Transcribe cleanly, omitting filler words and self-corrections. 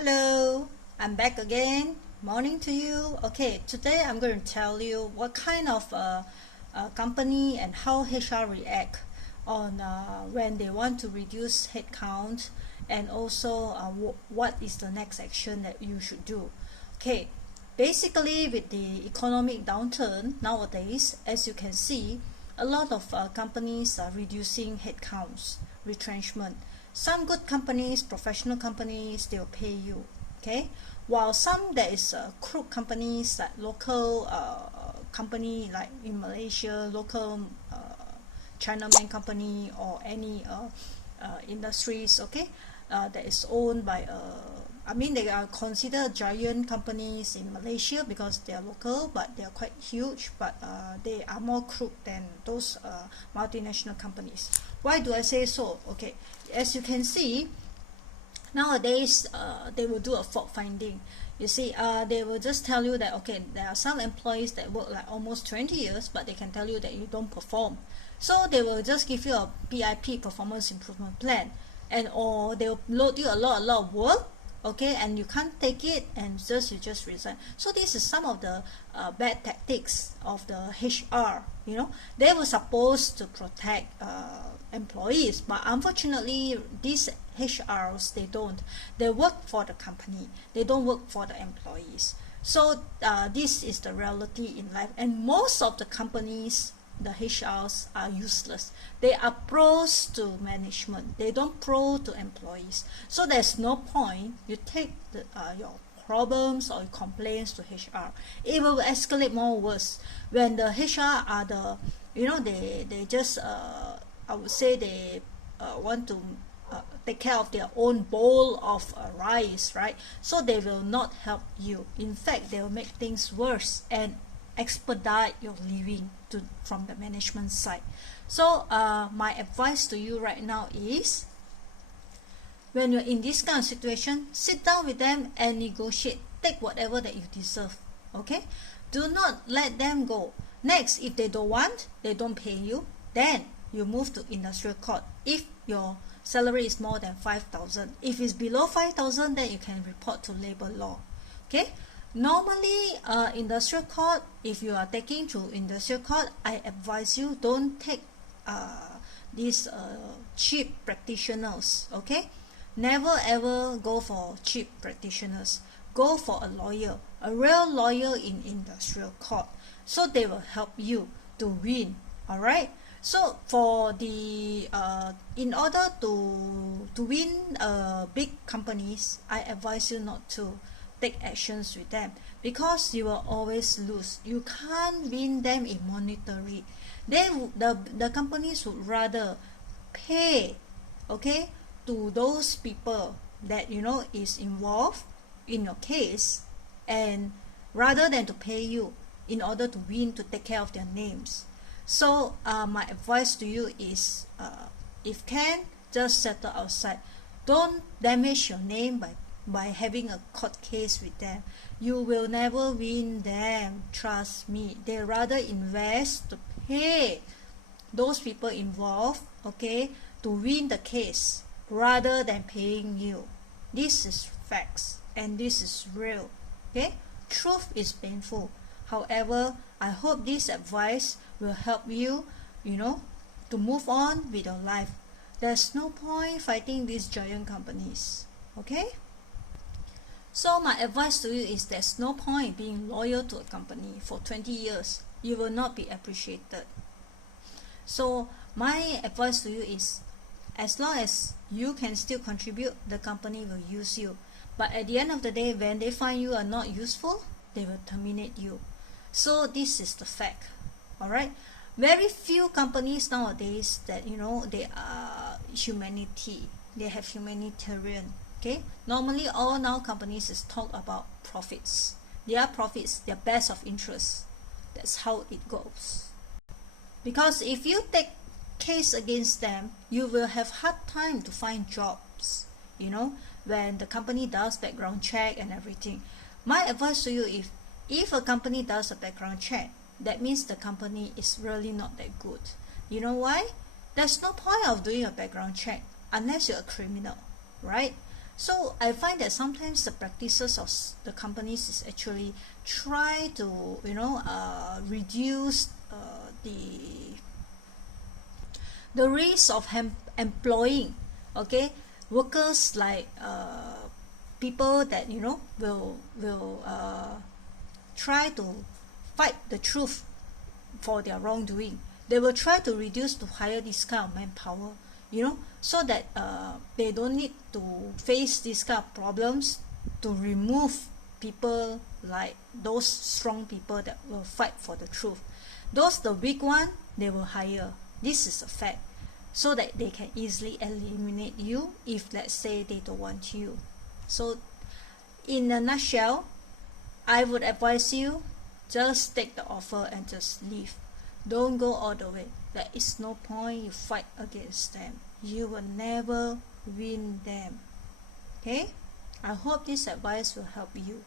Hello, I'm back again. Morning to you. Okay, today I'm going to tell you what kind of company and how HR react on when they want to reduce headcount, and also what is the next action that you should do. Okay, basically with the economic downturn nowadays, as you can see, a lot of companies are reducing headcounts, retrenchment. Some good companies, professional companies, they'll pay you, okay? While some there is crook companies like local company like in Malaysia, local Chinaman company or any industries, okay, that is owned by I mean they are considered giant companies in Malaysia because they are local, but they are quite huge, but they are more crook than those multinational companies. Why do I say so? Okay, as you can see, nowadays they will do a fault finding. You see, they will just tell you that okay, there are some employees that work like almost 20 years, but they can tell you that you don't perform, so they will just give you a PIP, performance improvement plan, and or they will load you a lot of work, okay, and you can't take it, and you just resign. So this is some of the bad tactics of the HR. You know, they were supposed to protect employees, but unfortunately these HRs, they don't. They work for the company, they don't work for the employees. So this is the reality in life, and most of the companies, the HRs are useless. They are pros to management, they don't pro to employees. So there's no point you take your problems or complaints to HR. It will escalate more worse when the HR are the, you know, they just I would say they want to take care of their own bowl of rice, right? So they will not help you. In fact, they will make things worse and expedite your leaving from the management side. So my advice to you right now is, when you're in this kind of situation, sit down with them and negotiate. Take whatever that you deserve, okay? Do not let them go. Next, if they don't want, they don't pay you, then you move to industrial court. If your salary is more than 5,000, if it's below 5,000, then you can report to labor law, okay? Normally industrial court, if you are taking to industrial court, I advise you don't take these cheap practitioners, okay? Never ever go for cheap practitioners. Go for a lawyer, a real lawyer in industrial court, so they will help you to win. All right, so for the in order to win big companies, I advise you not to take actions with them, because you will always lose. You can't win them in monetary. The companies would rather pay, okay, to those people that you know is involved in your case, and rather than to pay you in order to win, to take care of their names. So my advice to you is, if can, just settle outside. Don't damage your name by having a court case with them. You will never win them, trust me. They rather invest to pay those people involved, okay, to win the case, rather than paying you. This is facts, and this is real, okay? Truth is painful. However, I hope this advice will help you, you know, to move on with your life. There's no point fighting these giant companies, okay? So my advice to you is, there's no point being loyal to a company for 20 years. You will not be appreciated. So my advice to you is, as long as you can still contribute, the company will use you. But at the end of the day, when they find you are not useful, they will terminate you. So this is the fact. All right, very few companies nowadays that, you know, they are humanity, they have humanitarian, okay? Normally all now companies is talk about profits. Their profits, their best of interest. That's how it goes. Because if you take case against them, you will have hard time to find jobs, you know, when the company does background check and everything. My advice to you, if a company does a background check, that means the company is really not that good. You know why? There's no point of doing a background check unless you're a criminal, right? So I find that sometimes the practices of the companies is actually try to reduce the risk of employing workers, like people that will try to fight the truth for their wrongdoing. They will try to reduce to hire this kind of manpower, so that they don't need to face this kind of problems, to remove people like those strong people that will fight for the truth. Those the weak one, they will hire. This is a fact, so that they can easily eliminate you if, let's say, they don't want you. So in a nutshell, I would advise you, just take the offer and just leave. Don't go all the way. There is no point you fight against them. You will never win them. Okay? I hope this advice will help you.